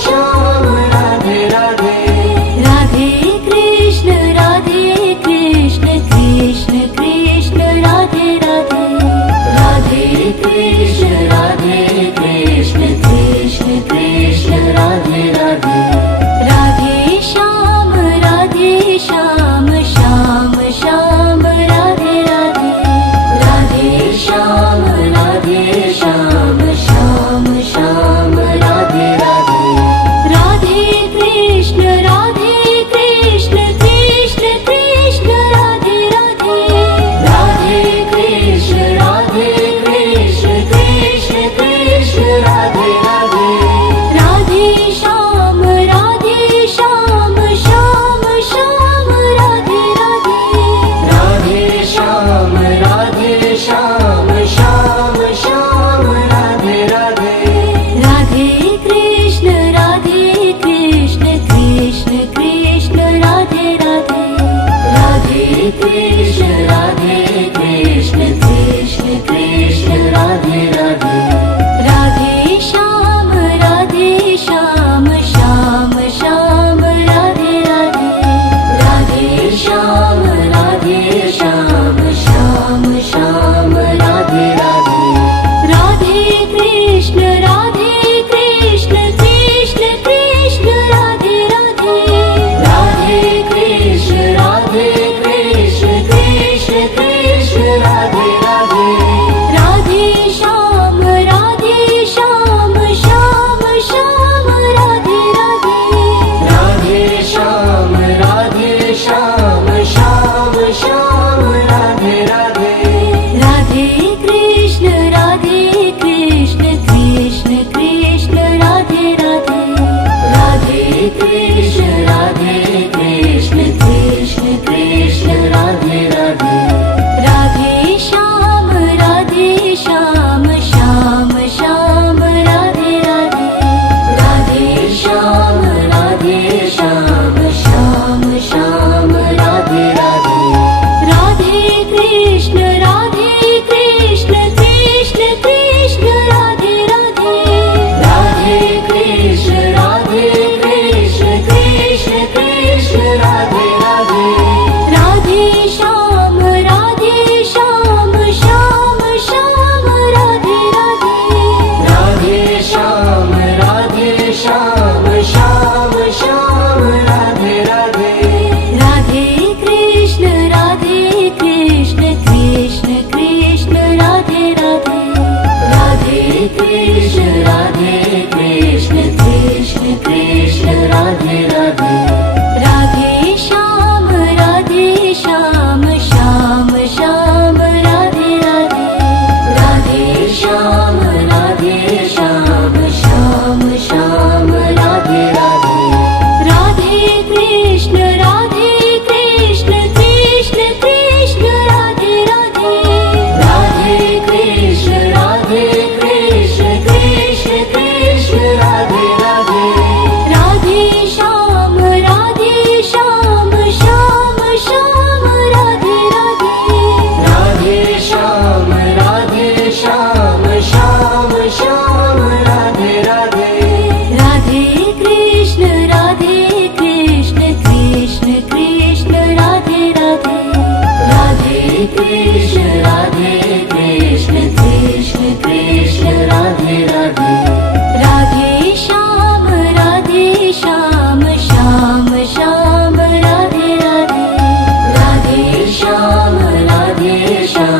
Shyam Radhe Radhe, Radhe Krishna.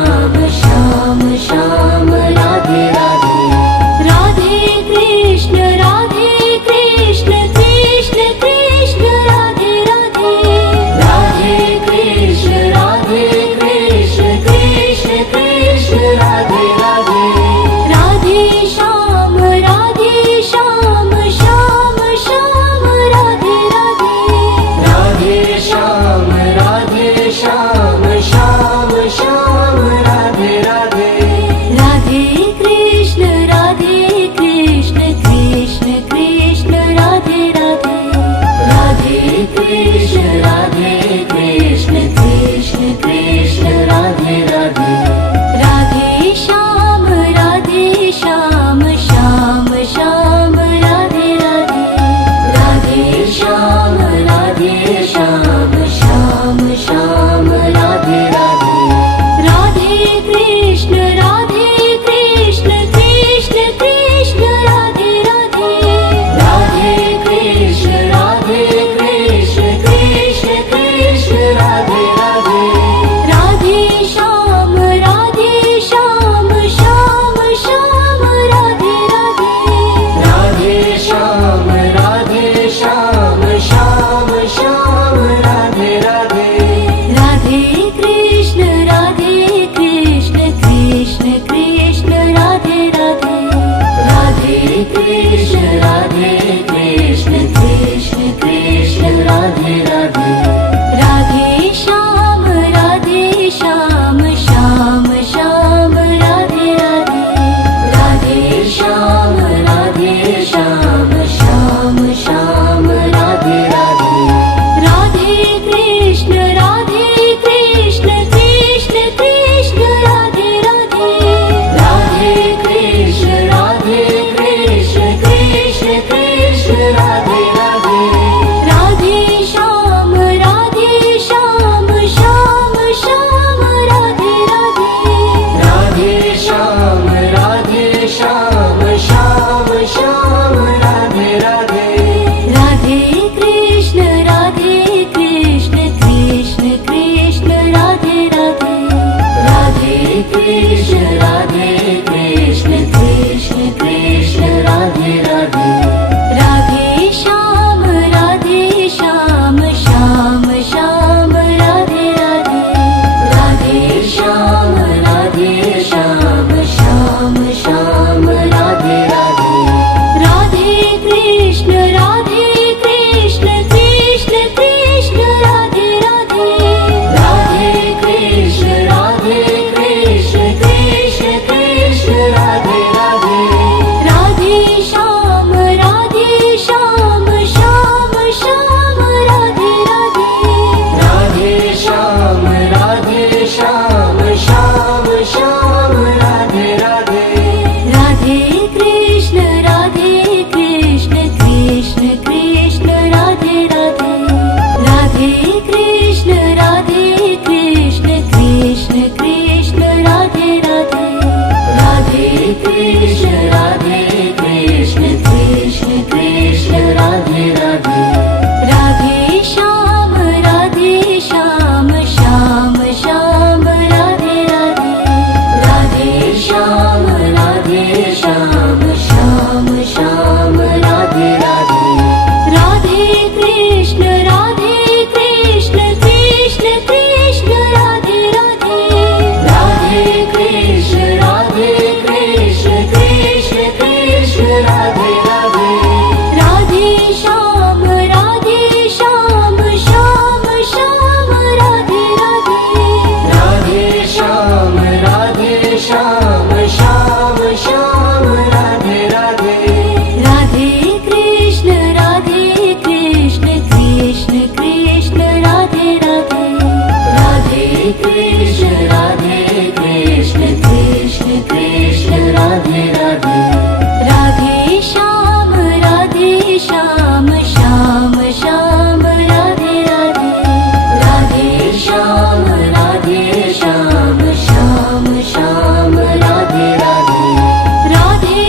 Shyam Shyam Shyam Radhe Radhe. Radhe Krishna Krishna Krishna Radhe Radhe. Radhe Krishna Krishna Krishna Radhe Radhe. Radhe Shyam Shyam Shyam Radhe Radhe. Radhe Shyam Shyam Shyam Radhe Radhe. Radhe Krishna Krishna Krishna Krishna Radhe Radhe. Radhe Krishna Krishna Krishna Radhe Radhe. Radhe Shyam Shyam Shyam Radhe Radhe. Radhe Shyam Shyam Shyam Radhe Radhe. Radhe Krishna Krishna Krishna Radhe Radhe. Radhe Krishna Krishna Krishna Radhe Radhe. Radhe Shyam Shyam Shyam Radhe Radhe. Radhe Shyam Shyam Shyam Radhe Radhe. Radhe Krishna Krishna Krishna Radhe Radhe. Radhe Krishna Krishna Krishna Radhe Radhe. Radhe Shyam Shyam Shyam Radhe Radhe. Radhe Shyam Shyam Shyam Radhe Radhe. Radhe Krishna Krishna Krishna Radhe Radhe. Radhe Krishna Krishna Krishna Radhe Radhe. Radhe Shyam Shyam Shyam Radhe Radhe. Radhe Shyam Shyam Shyam Radhe Radhe. Radhe Krishna Krishna Krishna Radhe Radhe. Radhe Krishna Krishna Krishna Radhe Radhe. Radhe Shyam Shyam Shyam Radhe Radhe. Radhe Shyam Shyam Shyam Radhe Radhe. Radhe Krishna Krishna Krishna Radhe Radhe. Radhe Krishna Krishna Krishna Radhe Radhe. Radhe Shyam Shyam Shyam Radhe Radhe. Radhe Shyam Shyam Shyam Radhe Radhe. Radhe Krishna Krishna Krishna Radhe Radhe. Radhe Krishna Krishna Krishna Radhe Radhe. Radhe Krishna Krishna Krishna Radhe Radhe. Radhe Shyam Shyam Shyam Radhe Radhe. Radhe Shyam Shyam Shyam Radhe Radhe. Radhe Krishna Krishna Krishna Radhe Radhe. Radhe Krishna Krishna Krishna Radhe Radhe. Radhe Shyam Shyam Shyam Radhe Radhe. Radhe Shyam Shyam Shyam Radhe Radhe. Radhe Krishna Krishna Krishna Radhe Radhe. Radhe Krishna Krishna Krishna Radhe Radhe. Radhe Shyam Shyam Shyam Radhe Radhe. Radhe Shyam Shyam Shyam Radhe Radhe. Radhe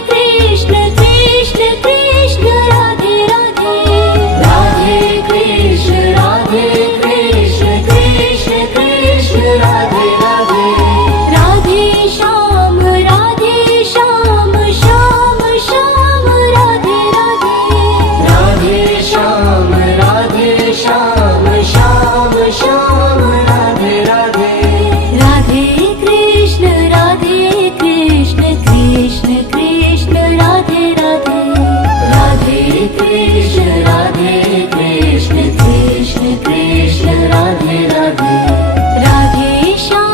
Krishna Krishna Krishna Radhe Radhe. Radhe Krishna Krishna Krishna Radhe Radhe Radhe Shyam Shyam Shyam Radhe Radhe Radhe Shyam Shyam Shyam Radhe Radhe Radhe Krishna Krishna Krishna Radhe Radhe Radhe Krishna Krishna Krishna Radhe Radhe Radhe Shyam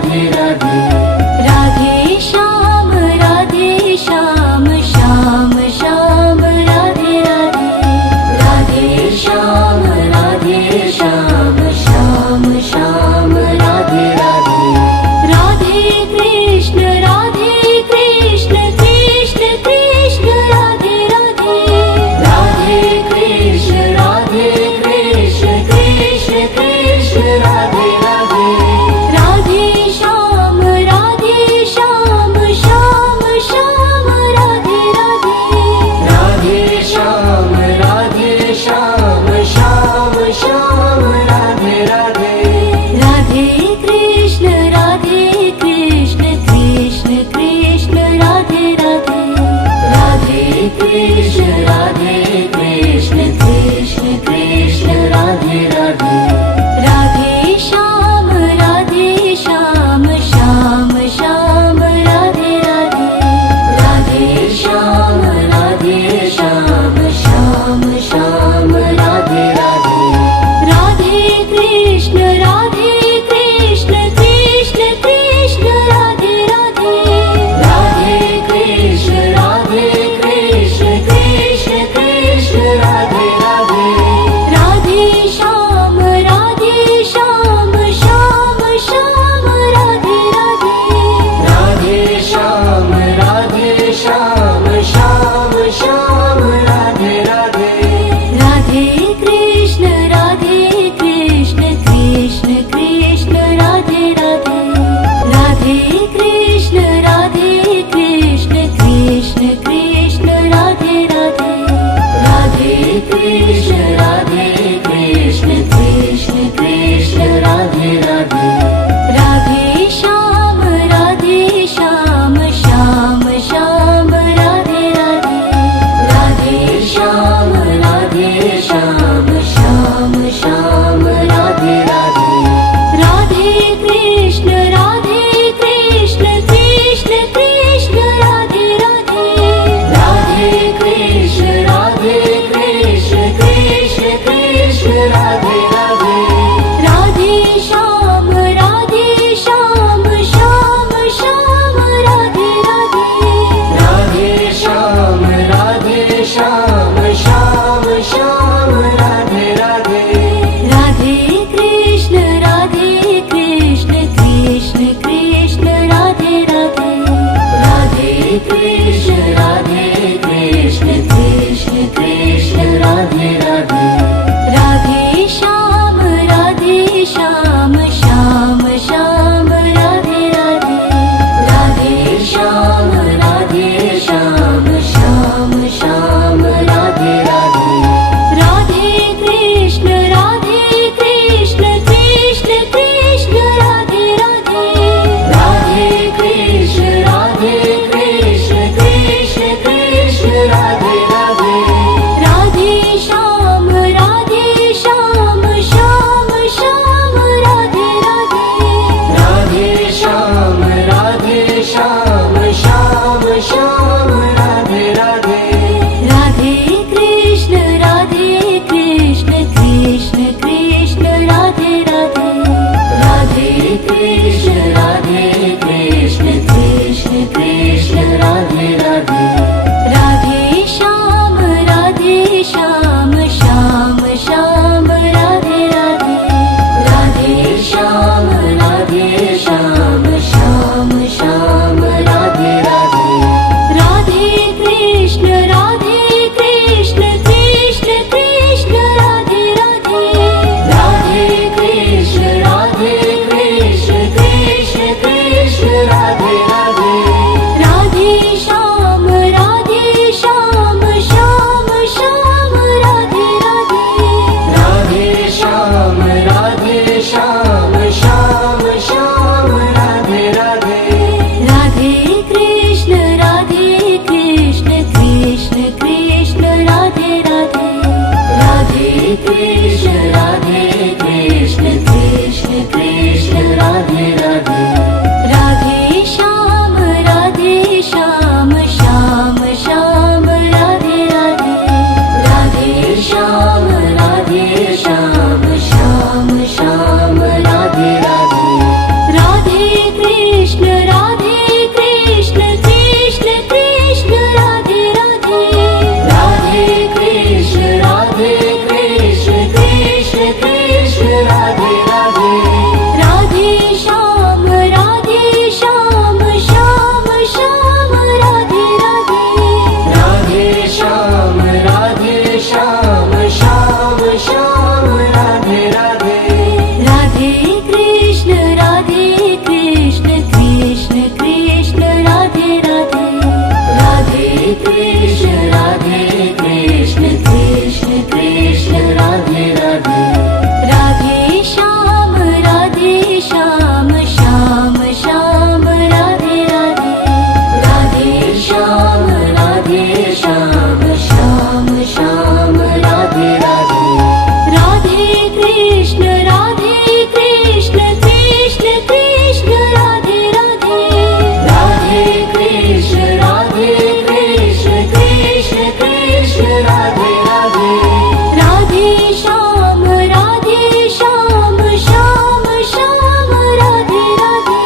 Radhe Radhe Radhe Shyam Shyam Shyam Radhe Radhe Radhe Shyam Shyam Shyam Shyam Radhe Radhe Radhe Krishna Krishna Krishna Radhe Radhe Radhe Krishna Krishna Krishna Radhe Radhe Radhe Shyam Shyam Shyam Radhe Radhe Radhe Shyam Shyam Shyam Radhe Radhe Radhe Krishna Krishna Krishna Radhe Radhe Radhe Krishna Krishna Krishna Radhe Radhe Radhe Shyam Shyam Shyam Radhe Radhe Radhe Shyam Shyam Shyam Radhe Radhe Radhe Krishna Krishna Krishna Radhe Radhe Radhe Krishna Krishna Krishna Radhe Radhe Radhe Shyam Shyam Shyam Radhe Radhe Radhe Shyam Shyam Shyam Radhe Radhe Radhe Krishna Krishna Krishna Radhe Radhe Radhe Krishna Krishna Krishna Radhe Radhe Radhe Krishna Krishna Krishna Radhe Radhe Radhe Shyam Shyam Shyam Radhe Radhe Radhe Shyam Shyam Shyam Radhe Radhe Radhe Krishna Krishna Krishna Radhe Radhe Radhe Radhe Radhe Krishna Krishna Krishna Radhe Radhe Radhe Shyam Shyam Shyam Radhe Radhe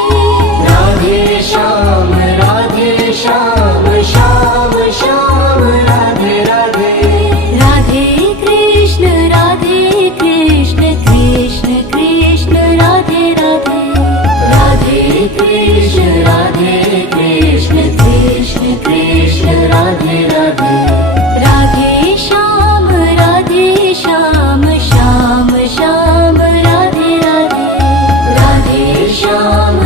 Radhe Shyam Shyam Shyam Radhe Radhe Radhe Krishna Krishna Krishna Radhe Radhe Radhe Krishna Krishna Krishna Radhe Radhe Radhe Shyam Shyam Shyam Radhe Radhe Radhe Shyam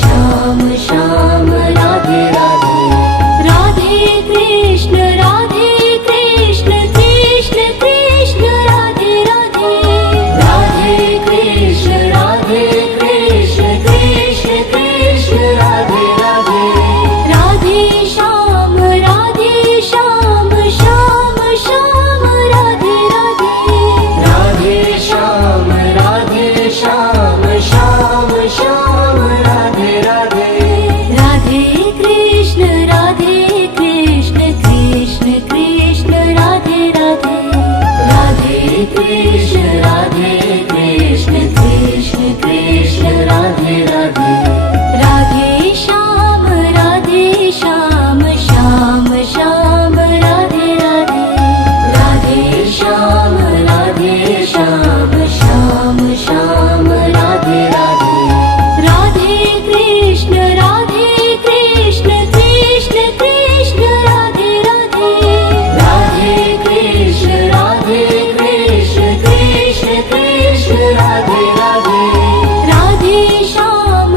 Shyam Shyam Radhe Radhe Radhe Krishna Krishna Krishna Radhe Radhe Radhe Krishna Krishna Krishna Radhe Radhe Radhe Shyam Shyam Shyam Radhe Radhe Radhe Shyam Shyam Shyam Radhe Radhe Radhe Krishna Krishna Krishna Radhe Radhe Radhe Krishna Krishna Krishna Radhe Radhe Radhe Shyam Shyam Shyam Radhe Radhe Radhe Shyam Shyam Shyam Radhe Radhe Radhe Krishna Krishna Krishna Radhe Radhe Radhe Krishna Krishna Krishna Radhe Radhe Radhe Shyam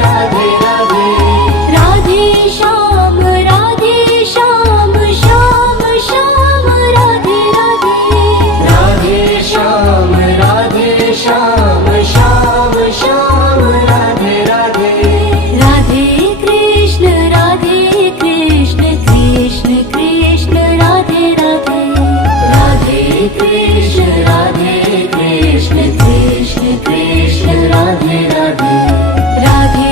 Radhe Radhe Radhe Shyam Shyam Shyam Radhe Radhe Radhe Shyam Shyam Shyam Radhe Radhe Radhe Krishna Krishna Krishna Radhe Radhe Radhe Krishna Krishna Krishna Radhe Radhe Radhe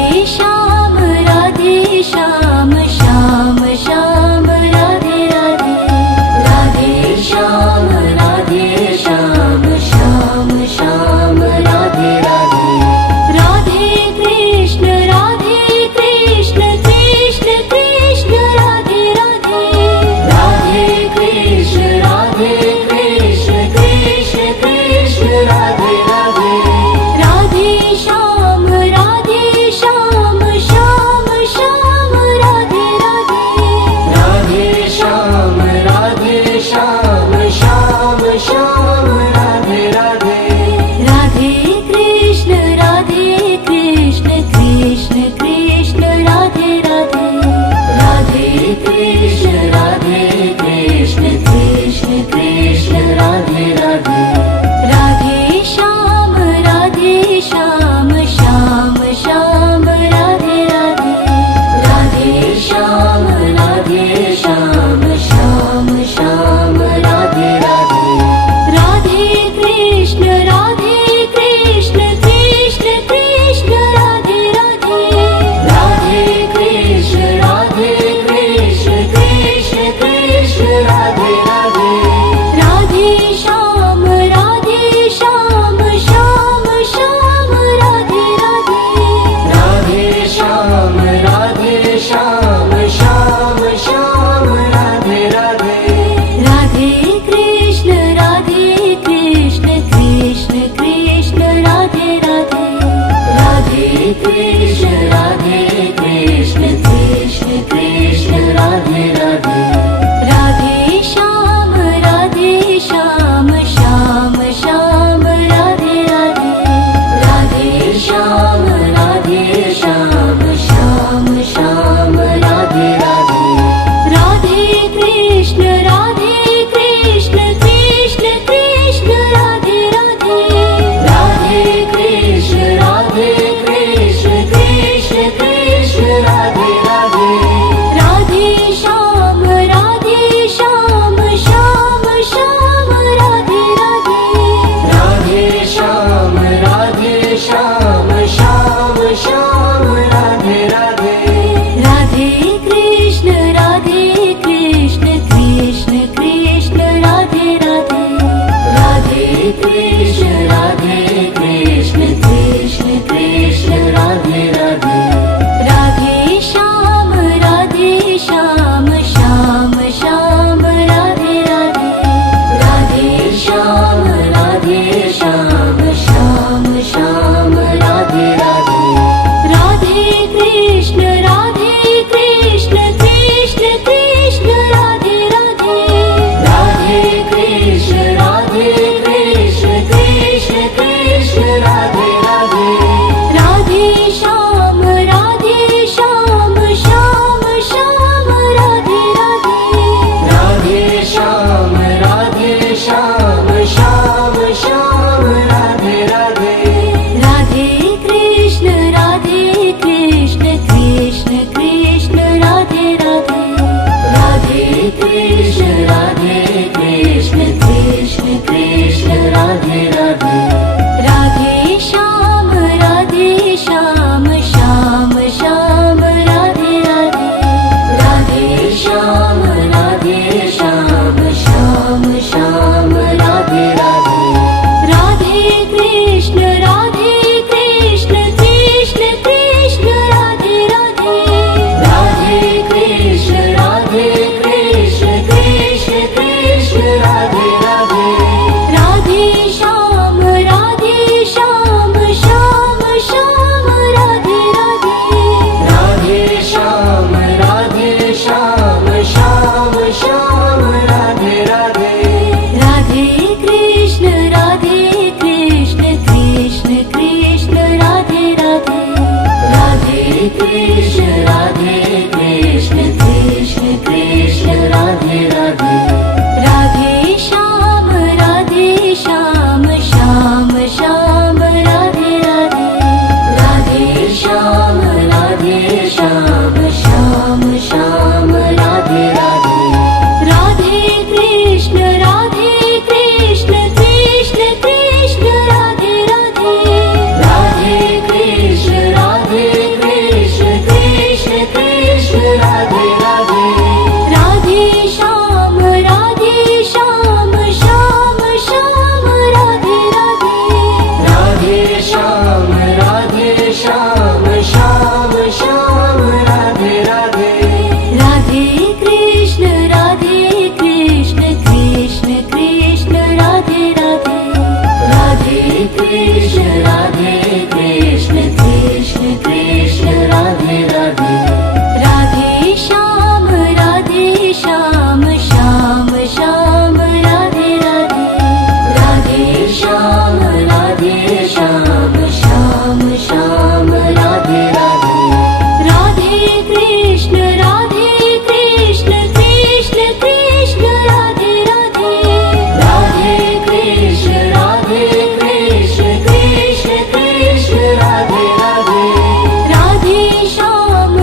Shyam Shyam Shyam Radhe Radhe Radhe Shyam Shyam Shyam Radhe Radhe Radhe Krishna Krishna Krishna Radhe Radhe Radhe Krishna Krishna Krishna Radhe Radhe Radhe Shyam Shyam Shyam Radhe Radhe Radhe Shyam Shyam Shyam Radhe Radhe Radhe Krishna Krishna Krishna Radhe Radhe Radhe Krishna Krishna Krishna Radhe Radhe Radhe Shyam Shyam Shyam Radhe Radhe Radhe Shyam Shyam Shyam Radhe Radhe Radhe Krishna Krishna Krishna Radhe Radhe Radhe Krishna Krishna Krishna Radhe Radhe Radhe Shyam Shyam Shyam Radhe Radhe Radhe Shyam Shyam Shyam Radhe Radhe Radhe Krishna Krishna Krishna Radhe Radhe Radhe Krishna Krishna Krishna Radhe Radhe Radhe Shyam Shyam Shyam Radhe Radhe Radhe Shyam Shyam Shyam Radhe Radhe Radhe Krishna Krishna Krishna Radhe Radhe Radhe Krishna Krishna Krishna Krishna Radhe Radhe Radhe Shyam Shyam Shyam Radhe Radhe Radhe Krishna Krishna Krishna Krishna Radhe Radhe Radhe Krishna Krishna Krishna Krishna Radhe Radhe Radhe Krishna Krishna Krishna Krishna Radhe Radhe Radhe Shyam Shyam Shyam Shyam Radhe Radhe Radhe Shyam Krishna Radhe Krishna Krishna Krishna Radhe Radhe Radhe Shyam Shyam Shyam Radhe Radhe Radhe Shyam Shyam Shyam Shyam Radhe Radhe Radhe Krishna Krishna Krishna Krishna Radhe Radhe Radhe Krishna Krishna Krishna Krishna Radhe Radhe Radhe Shyam Shyam Shyam Radhe Radhe Radhe Shyam Shyam Shyam Shyam Radhe Radhe Radhe Krishna Krishna Krishna Krishna Radhe Radhe Radhe Krishna Krishna Krishna Krishna Radhe Radhe Radhe Shyam Shyam Shyam Radhe Radhe Radhe Shyam Shyam Shyam Shyam Radhe Radhe Radhe Krishna Krishna Krishna Krishna Radhe Radhe Radhe Krishna Krishna Krishna Krishna Radhe Radhe Radhe Shyam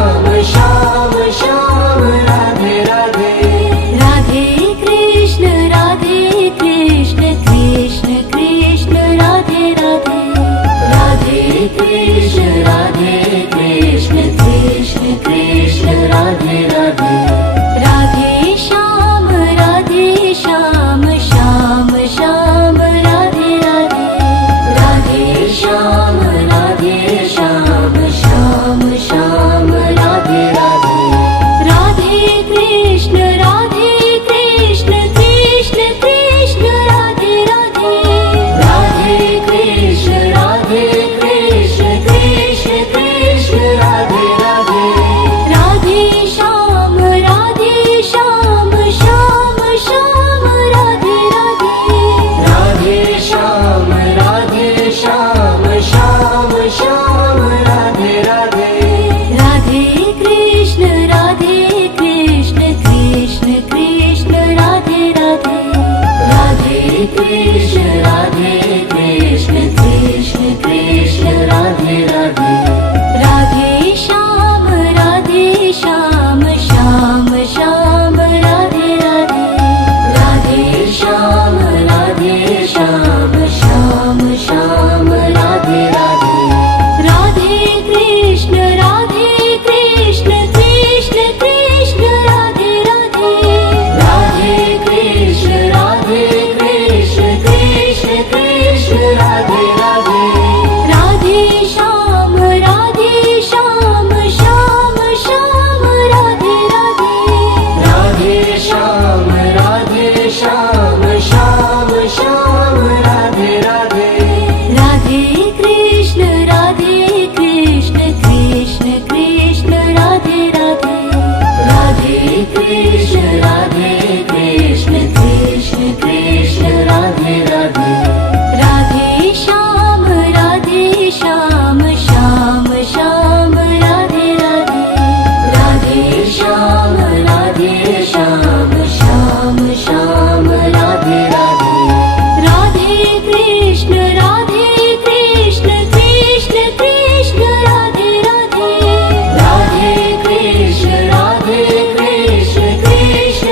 Shyam Shyam Shyam Radhe Radhe Radhe Krishna Krishna Krishna Radhe Radhe Radhe Krishna Krishna Krishna Radhe Radhe Radhe Shyam Shyam Shyam Shyam Radhe Radhe Radhe Shyam Shyam Shyam Shyam Radhe Radhe Radhe Krishna Krishna Krishna Radhe Radhe Radhe Krishna Krishna Krishna Radhe Radhe Radhe Shyam Shyam Shyam Radhe Radhe Radhe Shyam Shyam Shyam Shyam Radhe Radhe Radhe Krishna Krishna Krishna Radhe Radhe Radhe Krishna Krishna Krishna Radhe Radhe Radhe Shyam Shyam Shyam Radhe Radhe Radhe Shyam Shyam Shyam Shyam Radhe Radhe Radhe Krishna Krishna Krishna Radhe Radhe Radhe Krishna Krishna Krishna Radhe Radhe Radhe Shyam Shyam Shyam Radhe Radhe Radhe Shyam Shyam Shyam Shyam Radhe Radhe Radhe Krishna Krishna Krishna Radhe Radhe Radhe Krishna Krishna Krishna Radhe Radhe Radhe Shyam Shyam Shyam Radhe Radhe Radhe Shyam Shyam Shyam Shyam Radhe Radhe Radhe Krishna Krishna Krishna Radhe Radhe Radhe Krishna Krishna Krishna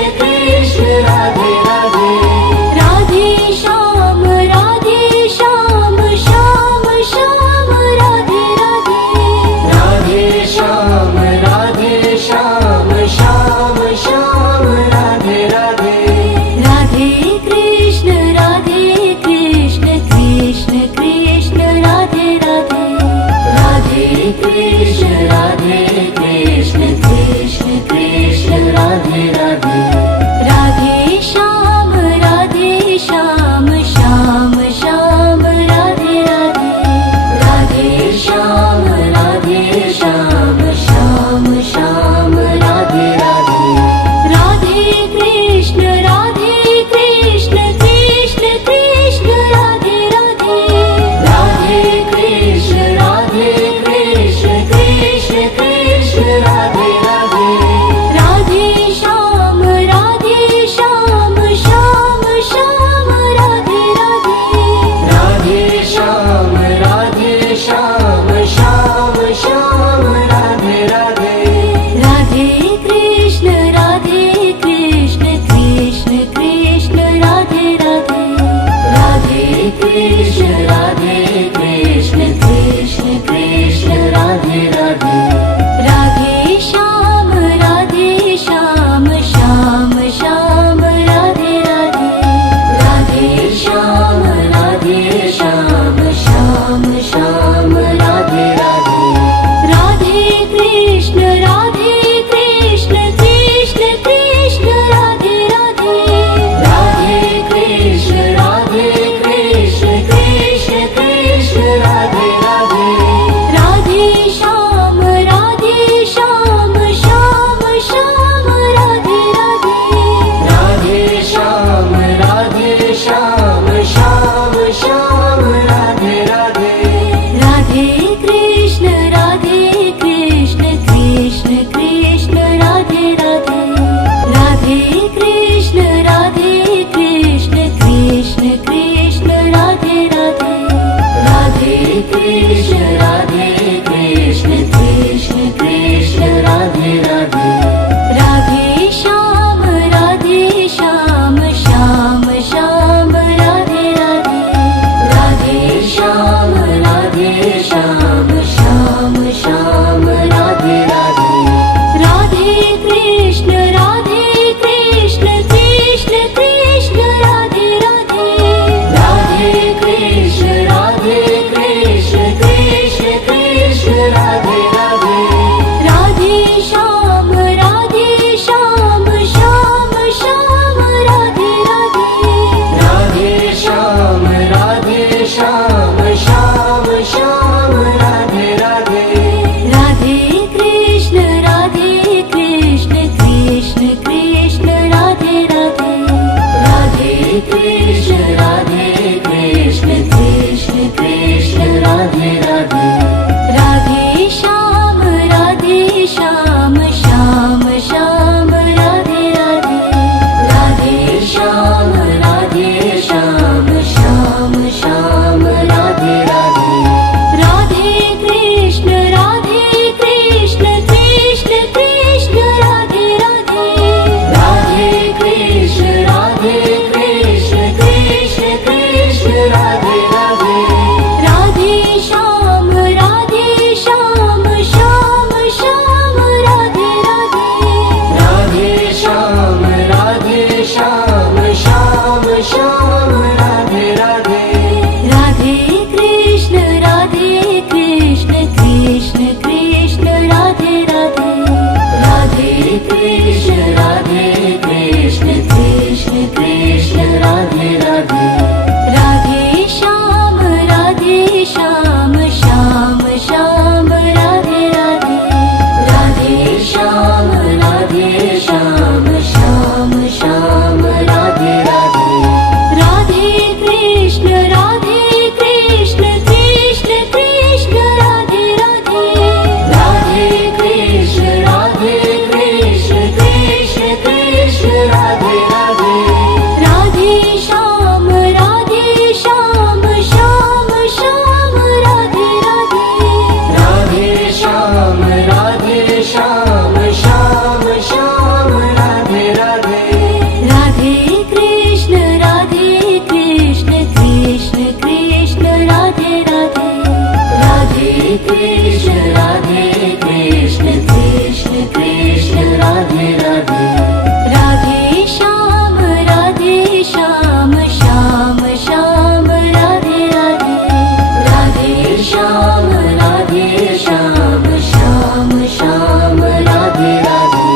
Radhe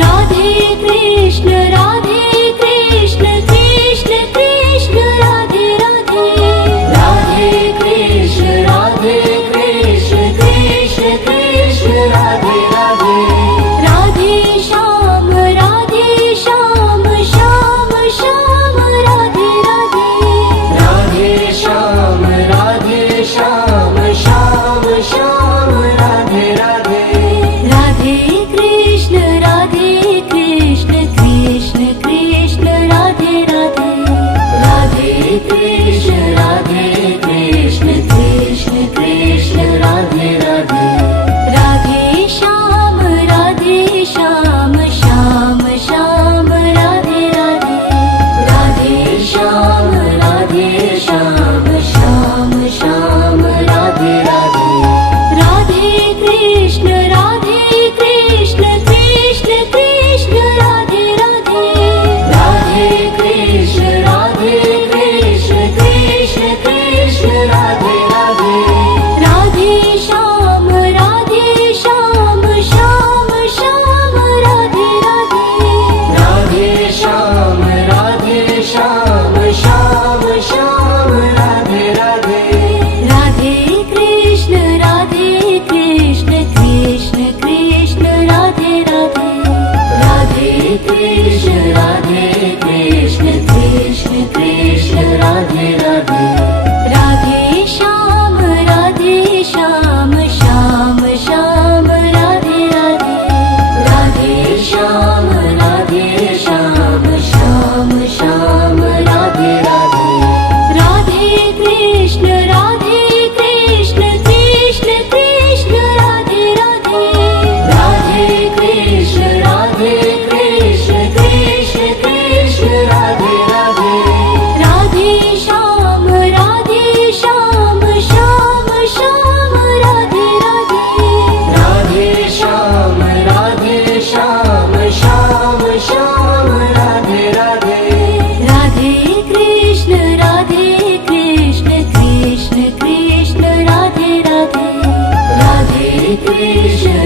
Radhe Radhe Krishna Krishna Krishna Radhe Radhe Radhe Krishna Krishna Krishna Radhe Radhe Radhe Shyam Shyam Shyam Radhe Radhe Radhe Shyam Shyam Shyam Radhe Radhe Radhe Krishna Krishna Krishna Krishna Radhe Radhe Radhe Krishna Krishna Krishna Krishna Radhe Radhe Radhe Shyam Shyam Shyam Radhe Radhe Radhe Shyam Shyam Shyam Radhe Radhe Radhe Krishna Krishna Krishna Radhe Radhe Radhe Krishna Krishna Krishna Radhe Radhe Radhe Shyam Shyam Shyam Radhe Radhe Radhe Shyam Shyam Shyam Radhe Radhe Radhe Krishna Krishna Krishna Radhe Radhe Radhe Krishna Krishna Krishna Radhe Radhe Radhe Shyam Shyam Shyam Radhe Radhe Radhe Shyam Shyam Shyam Radhe Radhe Radhe Krishna Krishna Krishna Radhe Radhe Radhe Krishna Krishna Krishna Radhe Radhe Radhe Shyam Shyam Shyam Radhe Radhe Radhe Shyam Shyam Shyam Radhe Radhe Radhe Krishna Krishna Krishna Radhe Radhe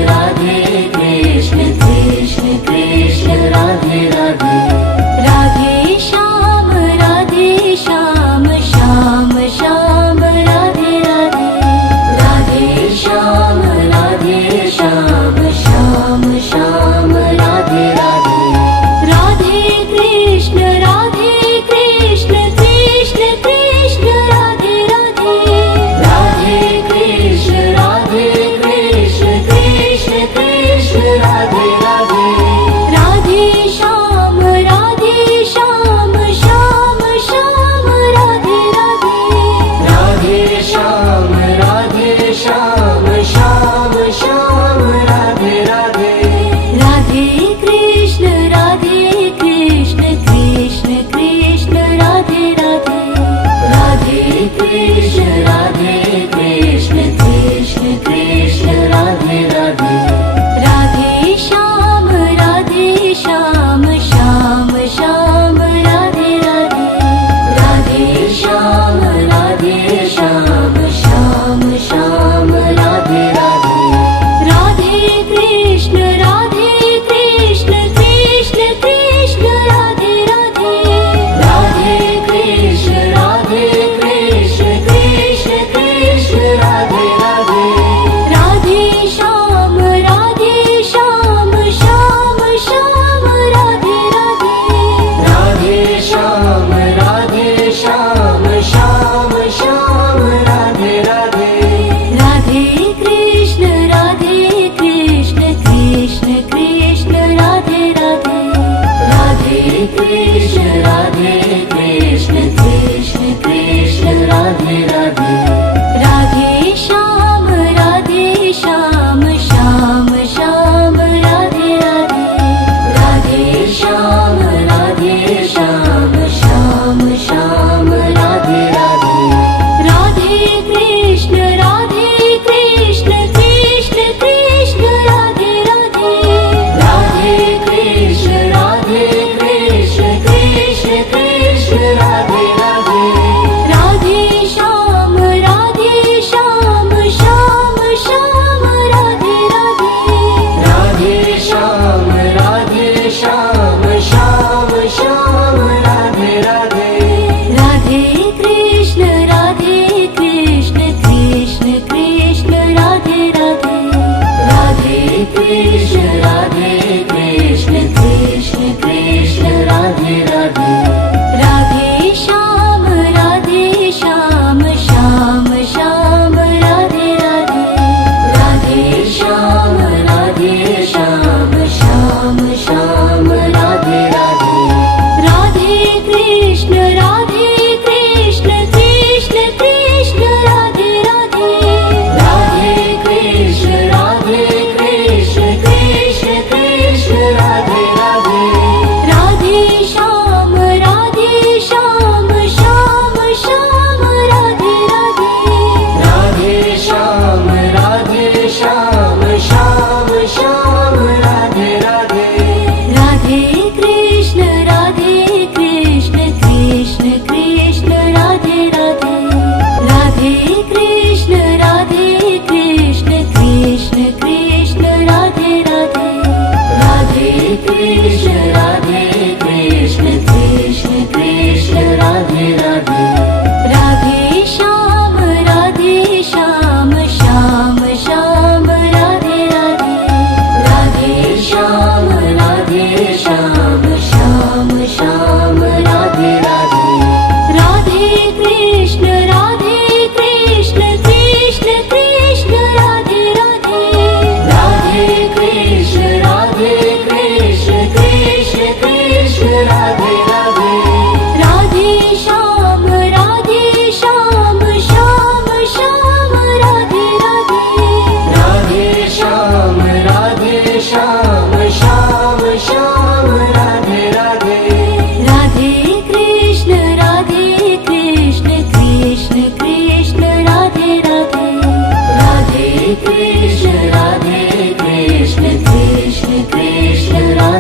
Radhe Krishna Krishna Krishna Radhe Radhe Radhe Shyam Shyam Shyam Radhe Radhe Radhe Shyam Shyam Shyam Radhe Radhe Radhe Krishna Krishna Krishna Radhe Radhe Radhe Krishna Krishna Krishna Radhe Radhe Radhe Shyam Shyam Shyam Radhe Radhe Radhe Shyam Shyam Shyam Radhe Radhe Radhe Krishna Krishna Krishna Radhe Radhe Radhe Krishna Krishna Krishna Radhe Radhe Radhe Shyam Shyam Shyam Radhe Radhe Radhe Shyam Shyam Shyam Radhe Radhe Radhe Krishna Krishna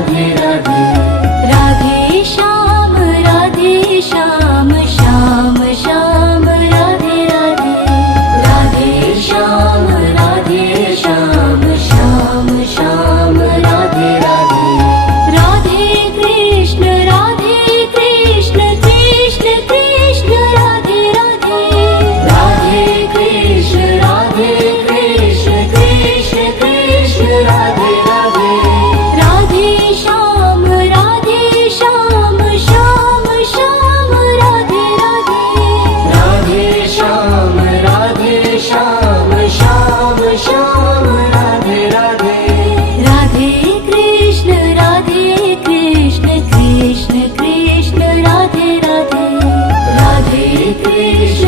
Radhe